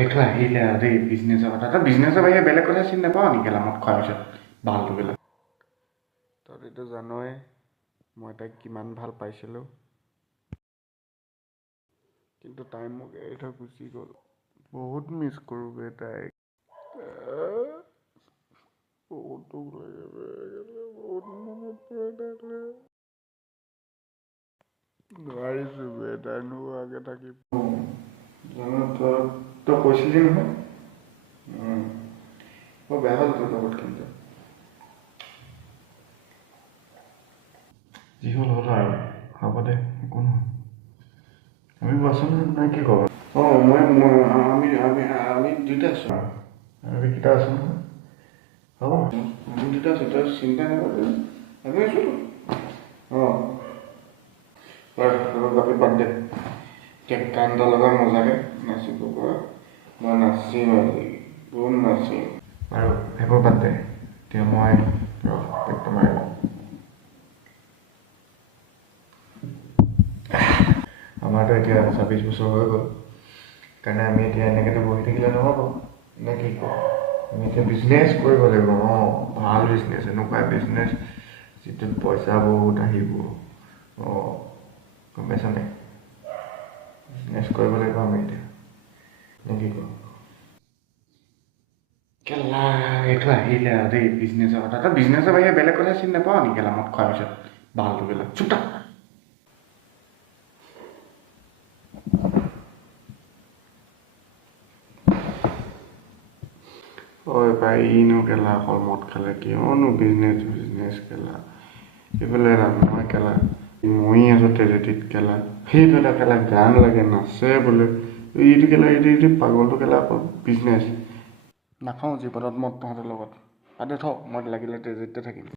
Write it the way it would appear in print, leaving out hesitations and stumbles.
এইটো আহিলে আৰু দেই বিজনেছৰ কথা। তই বিজনেছৰ বাহিৰে বেলেগ কথা চিনি নাপাওঁ নেকি? গেলামত খোৱাৰ পিছত ভালটো গেলা তইতো জানই মই তাইক কিমান ভাল পাইছিলোঁ, কিন্তু তাই মোক এৰি থৈ গুচি গ'ল। বহুত মিছ কৰোঁ বে তাইক। বহুত দুখ লাগে বে, বহুত মনত পৰে তাইলৈ। নোৱাৰিছোঁ বে তাই নোহোৱাকৈ থাকিব। জানো তই কৈছিলি নহয়। বৰ বেয়া হ'ল তোৰ লগত, কিন্তু যি হ'ল হ'ল আৰু হ'ব দে, একো নহয়। আমি বাচন নাই কি ক'ব। আমি দুইটা আছোঁ আৰু কেইটা আছোঁ নহয়। হ'ব আমি দুটা আছোঁ, তই চিন্তা নকৰিবি। আমি আছোঁ বাকী বাদ দে। এতিয়া গান এটা লগাই মজাকৈ নাচিব পৰা। মই নাচিম আজি, বহুত নাচিম। আৰু সেইবোৰ বাদ দে। এতিয়া মই পেটটো মাৰি লওঁ। আমাৰতো এতিয়া 26 বছৰ হৈ গ'ল, কাৰণে আমি এতিয়া এনেকৈতো বহি থাকিলে নহ'ব নে কি কওঁ? আমি এতিয়া বিজনেছ কৰিব লাগিব। ভাল বিজনেছ, এনেকুৱা বিজনেছ যিটোত পইচা বহুত আহিব। গম পাইছ নাই? বিজনেছ কৰিব লাগিব আমি এতিয়া, নে কি কওঁ? কেলা এইটো আহিলে আৰু দেই বিজনেছৰ কথা। তই বিজনেছৰ বাহিৰে বেলেগ কথা চিনি নাপাওঁ নেকি? গেলামত খোৱাৰ পিছত ভালটো গেলা চুপ থাক। ঐ ভাই, ইনো কেলা অকল মদ খালে কিয়নো বিজনেছ কেলা এইফালে নহয় কেলা মৰি আছো ট্ৰেজেডিত কেলা। সেইফালে কেলা গান লাগে, নাচে বোলে। এইটো কেলা এইটো পাগলটো কেলা অকল বিজনেছ। নাখাওঁ জীৱনত মদ তহঁতৰ লগত। বাদে থ, মই লাগিলে ট্ৰেজেডিতে থাকিম।